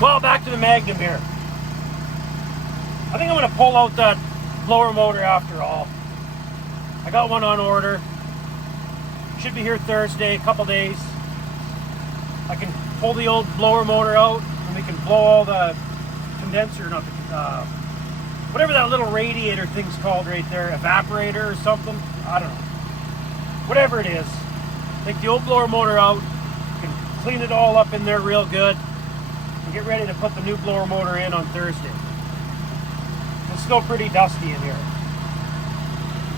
Well, back to the Magnum here. I think I'm going to pull out that blower motor after all. I got one on order. Should be here Thursday, a couple days. I can pull the old blower motor out and we can blow all the condenser, not the, whatever that little radiator thing's called right there, evaporator or something. I don't know. Whatever it is. Take the old blower motor out. You can clean it all up in there real good. And get ready to put the new blower motor in on Thursday. It's still pretty dusty in here.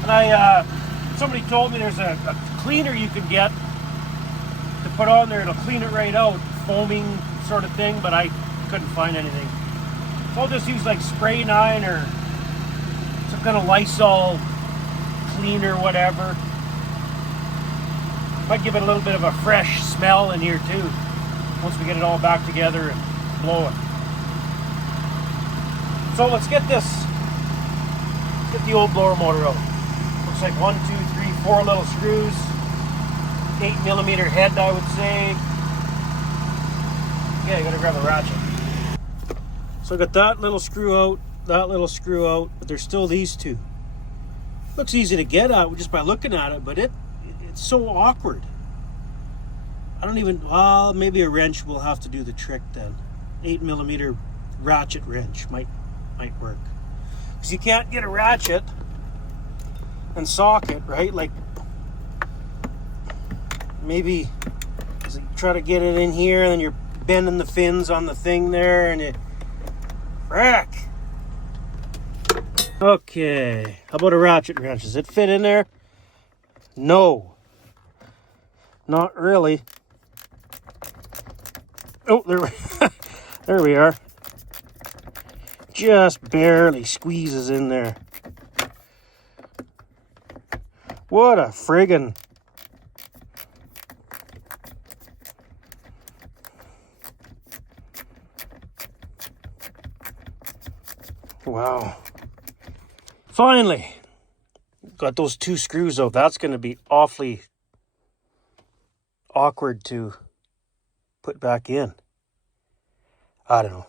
And somebody told me there's a cleaner you can get to put on there. It'll clean it right out, foaming sort of thing, but I couldn't find anything. So I'll just use like spray 9 or some kind of Lysol cleaner, whatever. Might give it a little bit of a fresh smell in here too, once we get it all back together and blow it. So let's get the old blower motor out. Looks like 1, 2, 3, 4 little screws, 8mm head, I would say. Yeah, you gotta grab a ratchet. So I got that little screw out, but there's still these two. Looks easy to get at just by looking at it, but it's so awkward. I don't even, well, maybe a wrench will have to do the trick then. 8mm ratchet wrench might work. Because you can't get a ratchet and socket, right? Like, maybe try to get it in here and then you're bending the fins on the thing there and it, frack. Okay, how about a ratchet wrench? Does it fit in there? No. Not really. Oh, there we are. Just barely squeezes in there. What a friggin'... Wow. Finally. Got those two screws out. That's going to be awfully awkward to put back in. I don't know.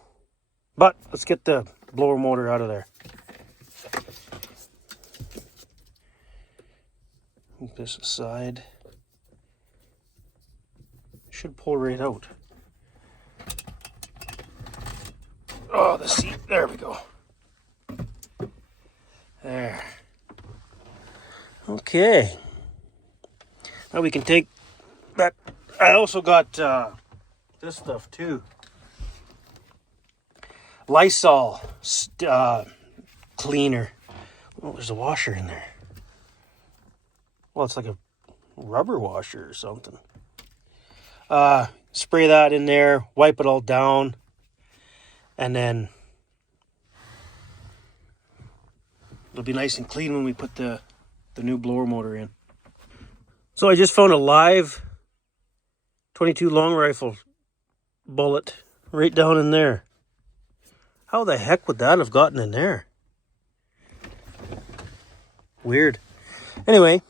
But let's get the blower motor out of there. Move this aside. Should pull right out. Oh, the seat. There we go. There. Okay. Now we can take that. I also got this stuff too. Lysol cleaner. Oh, there's a washer in there. Well, it's like a rubber washer or something. Spray that in there, wipe it all down, and then it'll be nice and clean when we put the new blower motor in. So I just found a live 22 long rifle bullet right down in there. How the heck would that have gotten in there? Weird. Anyway,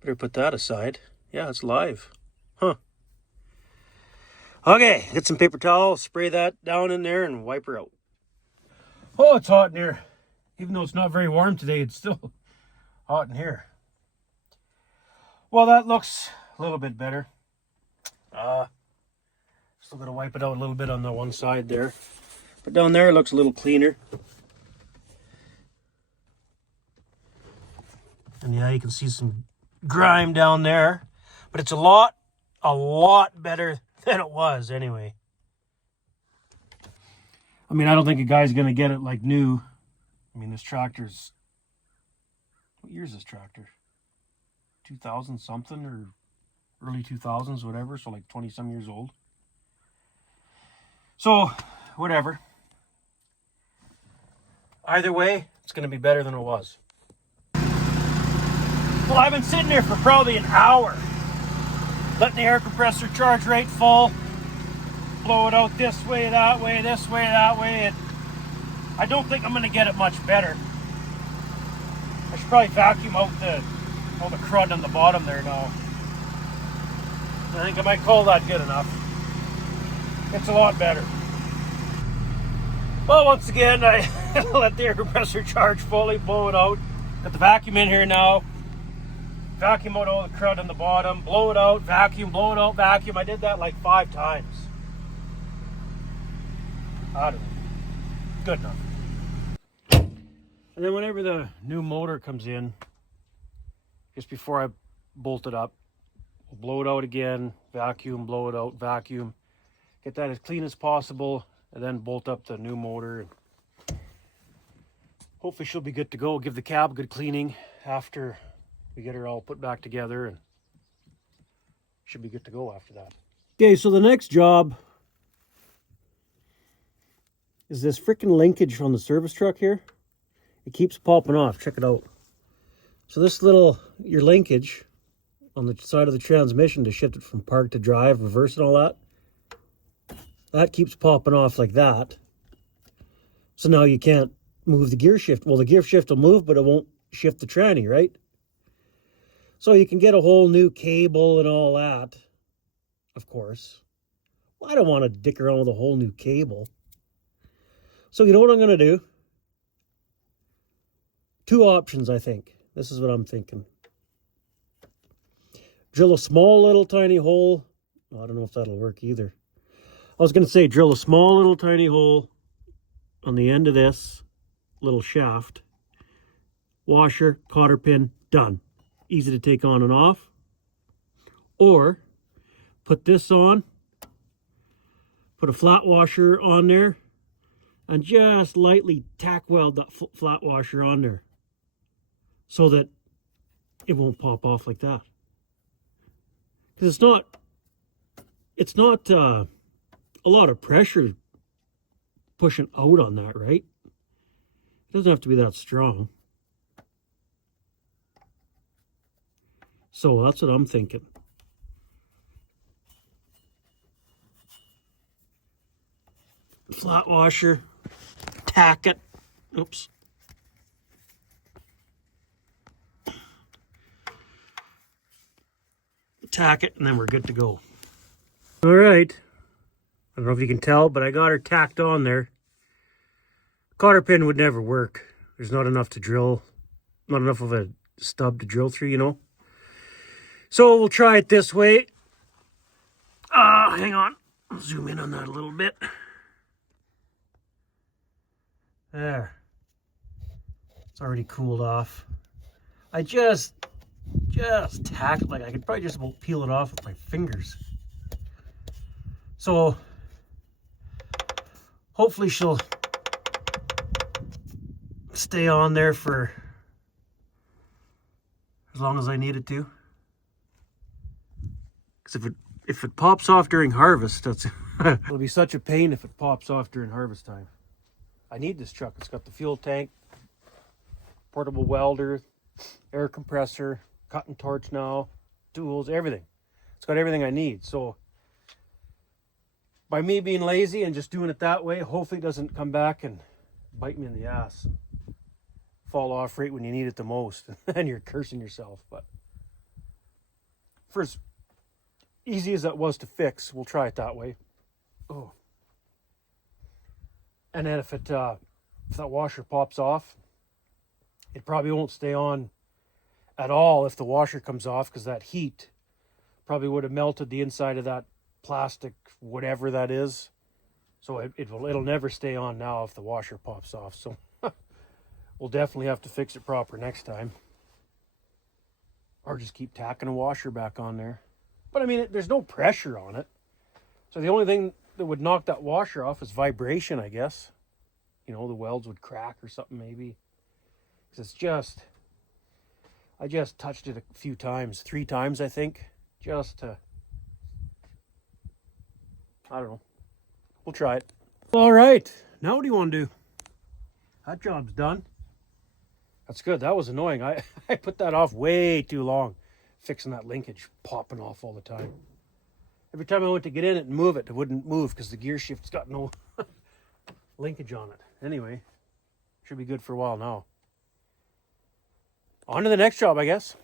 better put that aside. Yeah, it's live. Huh. Okay, get some paper towel, spray that down in there, and wipe her out. Oh, it's hot in here. Even though it's not very warm today, it's still hot in here. Well, that looks a little bit better. Still got to wipe it out a little bit on the one side there. But down there it looks a little cleaner. And yeah, you can see some grime down there. But it's a lot better than it was anyway. I mean, I don't think a guy's going to get it like new. I mean, this tractor's... What year is this tractor? 2000 something or early 2000s, whatever. So like 20 some years old. So, whatever. Either way, it's going to be better than it was. Well, I've been sitting there for probably an hour. Letting the air compressor charge right full. Blow it out this way, that way, this way, that way. I don't think I'm going to get it much better. I should probably vacuum out all the crud on the bottom there now. I think I might call that good enough. It's a lot better. Well, once again, I let the air compressor charge fully, blow it out. Got the vacuum in here now. Vacuum out all the crud on the bottom, blow it out, vacuum, blow it out, vacuum. I did that like 5 times. I don't know. Good enough. And then whenever the new motor comes in, just before I bolt it up, we'll blow it out again, vacuum, blow it out, vacuum. Get that as clean as possible, and then bolt up the new motor. Hopefully she'll be good to go. Give the cab a good cleaning after we get her all put back together, and should be good to go after that. Okay, so the next job is this freaking linkage on the service truck here. It keeps popping off. Check it out. So this little, your linkage on the side of the transmission to shift it from park to drive, reverse and all that, that keeps popping off like that. So now you can't move the gear shift. Well, the gear shift will move, but it won't shift the tranny, right? So you can get a whole new cable and all that, of course. Well, I don't want to dick around with a whole new cable. So you know what I'm going to do? 2 options, I think. This is what I'm thinking. Drill a small little tiny hole. Well, I don't know if that'll work either. I was going to say drill a small little tiny hole on the end of this little shaft. Washer, cotter pin, done. Easy to take on and off. Or put this on, put a flat washer on there, and just lightly tack weld that flat washer on there so that it won't pop off like that. Because it's not a lot of pressure pushing out on that, right? It doesn't have to be that strong. So that's what I'm thinking. Flat washer, tack it. Oops. Tack it, and then we're good to go. All right. I don't know if you can tell, but I got her tacked on there. Cotter pin would never work. There's not enough to drill, not enough of a stub to drill through, you know. So we'll try it this way. Hang on. I'll zoom in on that a little bit. There. It's already cooled off. I just tack it. Like I could probably just about peel it off with my fingers. So hopefully she'll stay on there for as long as I need it to. Because if it pops off during harvest, that's it'll be such a pain if it pops off during harvest time. I need this truck. It's got the fuel tank, portable welder, air compressor, cutting torch now, tools, everything. It's got everything I need. So by me being lazy and just doing it that way, hopefully it doesn't come back and bite me in the ass. Fall off right when you need it the most. And you're cursing yourself. But for as easy as that was to fix, we'll try it that way. Oh. And then if that washer pops off, it probably won't stay on at all if the washer comes off, because that heat probably would have melted the inside of that plastic, whatever that is. So it'll never stay on now if the washer pops off. So we'll definitely have to fix it proper next time. Or just keep tacking a washer back on there. But I mean, there's no pressure on it. So the only thing that would knock that washer off is vibration, I guess. You know, the welds would crack or something maybe. Because I just touched it a few times, 3 times I think, just to, I don't know. We'll try it. All right, now what do you want to do? That job's done. That's good. That was annoying. I put that off way too long, fixing that linkage, popping off all the time. Every time I went to get in it and move it, it wouldn't move because the gear shift's got no linkage on it. Anyway, should be good for a while now. On to the next job, I guess.